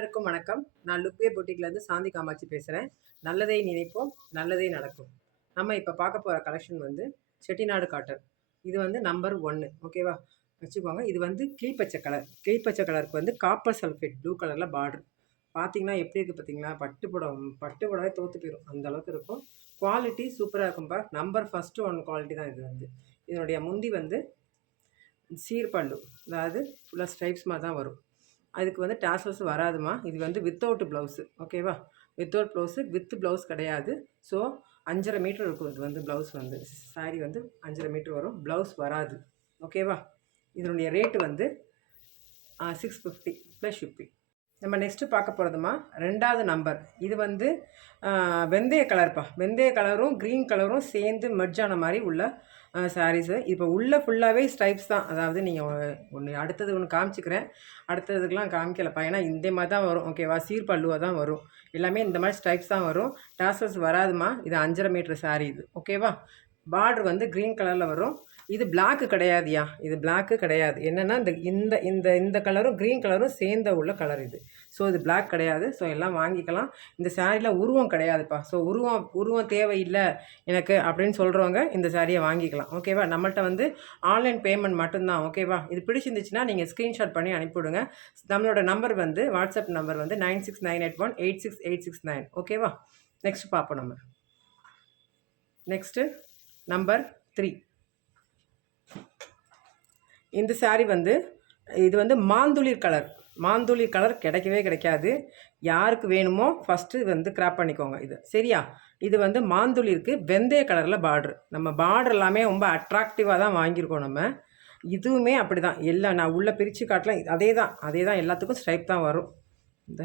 அனைவருக்கும் வணக்கம். நான் லுக்வே பொட்டிக்லேருந்து சாந்தி காமாட்சி பேசுகிறேன். நல்லதை நினைப்போம், நல்லதே நடக்கும். நம்ம இப்போ பார்க்க போகிற கலெக்ஷன் வந்து செட்டிநாடு காட்டன். இது வந்து நம்பர் 1. ஓகேவா, வச்சுக்கோங்க. இது வந்து கிளிப்பச்சை கலர். கிளிப்பச்சை கலருக்கு வந்து காப்பர் சல்ஃபேட் ப்ளூ கலரில் பார்டர். பார்த்தீங்கன்னா எப்படி இருக்குது பார்த்தீங்களா? பட்டு புடவை தோற்று போயிடும், அந்த அளவுக்கு இருக்கும். குவாலிட்டி சூப்பராக இருக்கும்பா. நம்பர் ஃபஸ்ட்டு 1 குவாலிட்டி தான் இது வந்து. இதனுடைய முந்தி வந்து சீர்பல்லு, அதாவது ஃபுல்லாக ஸ்ட்ரைப்ஸ் மாதிரி தான் வரும். அதுக்கு வந்து டாசல்ஸ் வராதுமா. இது வந்து வித்தவுட் ப்ளவுஸு. ஓகேவா, வித்தவுட் ப்ளவுஸு, வித் ப்ளவுஸ் கிடையாது. ஸோ 5.5 மீட்டர் இருக்கும். இது வந்து ப்ளவுஸ் வந்து சாரீ வந்து 5.5 மீட்டர் வரும், ப்ளவுஸ் வராது. ஓகேவா, இதனுடைய ரேட்டு வந்து 650 ப்ளஸ் ஷிப்பிங். நம்ம நெக்ஸ்ட்டு பார்க்க போகிறதுமா 2வது நம்பர். இது வந்து வெந்தய கலர்ப்பா. வெந்தய கலரும் க்ரீன் கலரும் சேர்ந்து மெர்ஜ் ஆன மாதிரி உள்ள சாரீஸு. இப்போ உள்ளே ஃபுல்லாகவே ஸ்ட்ரைப்ஸ் தான். அதாவது நீங்கள் அடுத்தது ஒன்று காமிச்சிக்கிறேன், அடுத்ததுக்கெலாம் காமிக்கலப்பா. ஏன்னா இந்த மாதிரி தான் வரும். ஓகேவா, சீர்பல்லுவாக தான் வரும். எல்லாமே இந்த மாதிரி ஸ்ட்ரைப்ஸ் தான் வரும், டாசல்ஸ் வராதுமா. இது 5.5 மீட்டர் சாரீ இது. ஓகேவா, பார்டர் வந்து க்ரீன் கலரில் வரும். இது பிளாக்கு கிடையாதுயா, இது பிளாக்கு கிடையாது. என்னென்னா இந்த இந்த இந்த கலரும் க்ரீன் கலரும் சேர்ந்த உள்ள கலர் இது. ஸோ இது பிளாக் கிடையாது. ஸோ எல்லாம் வாங்கிக்கலாம். இந்த சாரியில் உருவம் கிடையாதுப்பா. ஸோ உருவம் தேவையில்லை எனக்கு அப்படின்னு சொல்கிறவங்க இந்த சாரியை வாங்கிக்கலாம். ஓகேவா, நம்மள்ட்ட வந்து ஆன்லைன் பேமெண்ட் மட்டும்தான். ஓகேவா, இது பிடிச்சிருந்துச்சுன்னா நீங்கள் ஸ்க்ரீன்ஷாட் பண்ணி அனுப்பிவிடுங்க. நம்மளோட நம்பர் வந்து வாட்ஸ்அப் நம்பர் வந்து 9698186869. ஓகேவா, நெக்ஸ்ட் பார்ப்போம் நம்ம. Next number 3. இந்த சாரீ வந்து இது வந்து மாந்துளிர் கலர். மாந்துளிர் கலர் கிடைக்கவே கிடைக்காது. யாருக்கு வேணுமோ ஃபஸ்ட்டு வந்து கிராப் பண்ணிக்கோங்க இது, சரியா? இது வந்து மாந்துளிருக்கு வெந்தய கலரில் பார்ட்ரு. நம்ம பார்டர் எல்லாமே ரொம்ப அட்ராக்டிவாக தான் வாங்கியிருக்கோம் நம்ம. இதுவுமே அப்படி தான். எல்லாம் நான் உள்ளே பிரித்து காட்டலாம். அதே தான் எல்லாத்துக்கும் ஸ்ட்ரைப் தான் வரும். இந்த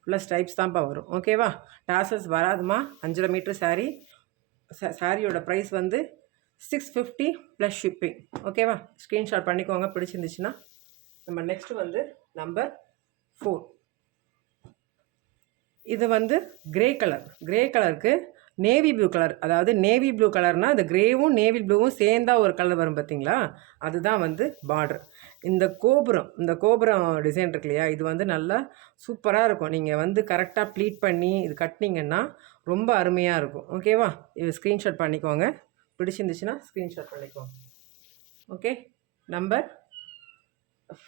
ஃபுல்லாக ஸ்ட்ரைப்ஸ் தான்ப்பா வரும். ஓகேவா, டாசல்ஸ் வராதுமா. 5.5 மீட்டர் சாரீ. சாரியோட ப்ரைஸ் வந்து 650 ப்ளஸ் ஷிப்பிங். ஓகேவா, ஸ்க்ரீன்ஷாட் பண்ணிக்கோங்க பிடிச்சிருந்துச்சுன்னா. நம்ம நெக்ஸ்ட்டு வந்து நம்பர் 4. இது வந்து கிரே கலர். கிரே கலருக்கு நேவி ப்ளூ கலர். அதாவது நேவி ப்ளூ கலர்னால் இந்த கிரேவும் நேவி ப்ளூவும் சேர்ந்தா ஒரு கலர் வரும் பார்த்தீங்களா? அதுதான் வந்து பார்டர். இந்த கோபுரம் டிசைன் இருக்கு இல்லையா? இது வந்து நல்லா சூப்பராக இருக்கும். நீங்கள் வந்து கரெக்டாக ப்ளீட் பண்ணி இது கட்டினீங்கன்னா ரொம்ப அருமையாக இருக்கும். ஓகேவா, இது ஸ்க்ரீன்ஷாட் பண்ணிக்கோங்க பிடிச்சிருந்துச்சுன்னா. ஸ்க்ரீன்ஷாட் பண்ணிக்கோங்க. Okay, number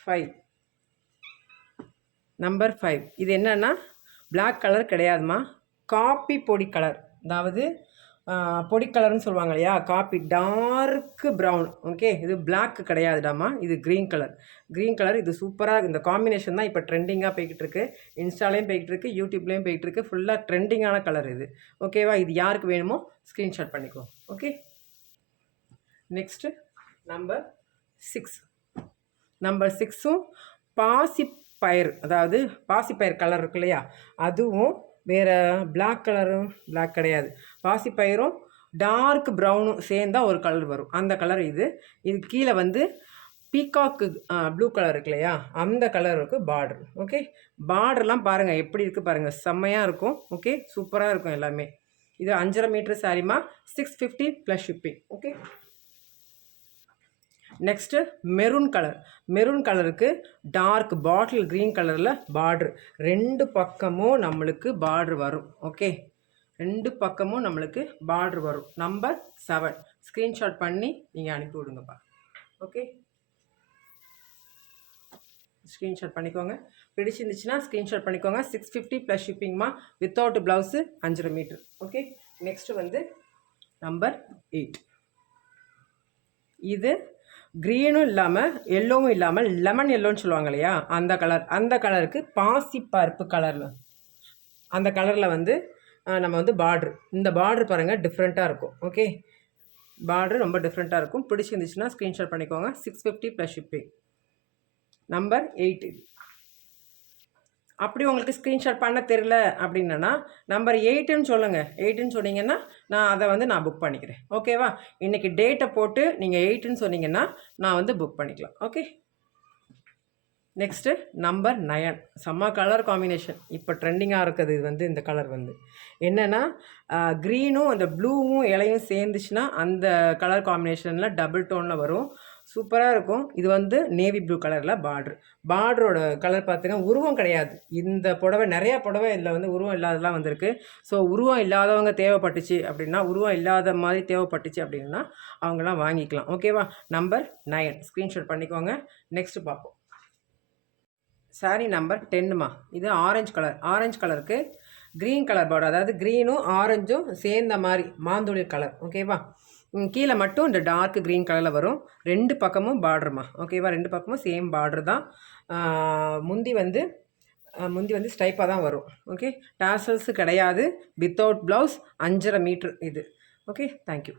5. நம்பர் 5 இது என்னன்னா பிளாக் கலர் கிடையாதுமா. காப்பி பொடி கலர். அதாவது பொடி கலர்னு சொல்லுவாங்க இல்லையா, காப்பி டார்க் ப்ரௌன். ஓகே, இது பிளாக் கிடையாதுடாமா. இது க்ரீன் கலர். இது சூப்பராக. இந்த காம்பினேஷன் தான் இப்போ ட்ரெண்டிங்காக போய்கிட்டு இருக்கு. இன்ஸ்டாலேயும் போய்கிட்டு இருக்கு, யூடியூப்லேயும் போய்கிட்டு இருக்கு. ஃபுல்லாக ட்ரெண்டிங்கான கலர் இது. ஓகேவா, இது யாருக்கு வேணுமோ ஸ்க்ரீன்ஷாட் பண்ணிக்கோ. Okay, next number 6. நம்பர் 6ம் பாசிப்பயிர். அதாவது பாசிப்பயிர் கலர் இருக்கு இல்லையா, அதுவும் வேறு பிளாக் கலரும் பிளாக் கிடையாது. பாசிப்பயிரும் டார்க் ப்ரௌனும் சேர்ந்தால் ஒரு கலர் வரும், அந்த கலர் இது. இது கீழே வந்து பீகாக்கு ப்ளூ கலர் இருக்கு இல்லையா, அந்த கலருக்கு பார்டர். ஓகே, பார்டர்லாம் பாருங்கள் எப்படி இருக்குது பாருங்கள், செம்மையாக இருக்கும். ஓகே, சூப்பராக இருக்கும் எல்லாமே. இது 5.5 மீட்டர் சாரிமா. 650 plus shipping. Okay, next maroon கலருக்கு டார்க் பாட்டில் க்ரீன் கலரில் பார்டர். 2 பக்கமும் நம்மளுக்கு பார்டர் வரும். ஓகே, 2 பக்கமும் நம்மளுக்கு பார்டர் வரும். நம்பர் 7. ஸ்க்ரீன்ஷாட் பண்ணி நீங்கள் அனுப்பி விடுங்கப்பா. ஓகே, ஸ்க்ரீன்ஷாட் பண்ணிக்கோங்க பிடிச்சிருந்துச்சுன்னா. ஸ்க்ரீன்ஷாட் பண்ணிக்கோங்க. 650 ப்ளஸ் ஷிப்பிங்மா. Without blouse 5.5 metre. Okay, next வந்து நம்பர் 8. இது க்ரீனும் இல்லாமல் எல்லோவும் இல்லாமல் லெமன் எல்லோன்னு சொல்லுவாங்க இல்லையா, அந்த கலருக்கு பாசிப்பருப்பு கலரில், அந்த கலரில் வந்து நம்ம வந்து பார்ட்ரு. இந்த பார்ட்ரு பாருங்கள் டிஃப்ரெண்ட்டாக இருக்கும். ஓகே, பார்ட்ரு ரொம்ப டிஃப்ரெண்ட்டாக இருக்கும். பிடிச்சிருந்துச்சுன்னா ஸ்க்ரீன்ஷாட் பண்ணிக்கோங்க. 650 ப்ளஸ் ஷிப்பிங். நம்பர் 8. அப்படி உங்களுக்கு ஸ்க்ரீன்ஷாட் பண்ண தெரில அப்படின்னா நம்பர் 8ன்னு சொல்லுங்கள். 8ன்னு சொன்னீங்கன்னா அதை வந்து நான் புக் பண்ணிக்கிறேன். ஓகேவா, இன்றைக்கி டேட்டை போட்டு நீங்கள் 8ன்னு சொன்னீங்கன்னா நான் வந்து புக் பண்ணிக்கலாம். Okay, next number 9. செம்ம கலர் காம்பினேஷன் இப்போ ட்ரெண்டிங்காக இருக்குது. இது வந்து இந்த கலர் வந்து என்னென்னா க்ரீனும் அந்த ப்ளூவும் இலையும் சேர்ந்துச்சுன்னா அந்த கலர் காம்பினேஷனில் டபுள் டோனில் வரும். சூப்பராக இருக்கும். இது வந்து நேவி ப்ளூ கலரில் பார்டரோட கலர் பார்த்தீங்கன்னா உருவம் கிடையாது. இந்த புடவை நிறையா புடவை இதில் வந்து உருவம் இல்லாததெல்லாம் வந்திருக்கு. ஸோ உருவம் இல்லாதவங்க தேவைப்பட்டுச்சு அப்படின்னா, உருவம் இல்லாத மாதிரி தேவைப்பட்டுச்சு அப்படின்னா அவங்களாம் வாங்கிக்கலாம். ஓகேவா? நம்பர் 9 ஸ்க்ரீன்ஷாட் பண்ணிக்கோங்க. நெக்ஸ்ட்டு பார்ப்போம். சாரீ நம்பர் 10மா. இது ஆரஞ்சு கலர். ஆரஞ்சு கலருக்கு க்ரீன் கலர் பார்டர், அதாவது க்ரீனும் ஆரஞ்சும் சேர்ந்த மாதிரி மாந்துளிர் கலர். ஓகேவா? கீழே மட்டும் இந்த டார்க் க்ரீன் கலரில் வரும். 2 பக்கமும் பார்டருமா. ஓகேவா? 2 பக்கமும் சேம் பார்டர் தான். முந்தி வந்து ஸ்டைப்பாக தான் வரும். ஓகே, டாசல்ஸு கிடையாது. வித்தவுட் ப்ளவுஸ் 5.5 மீட்ரு இது. Okay, thank you.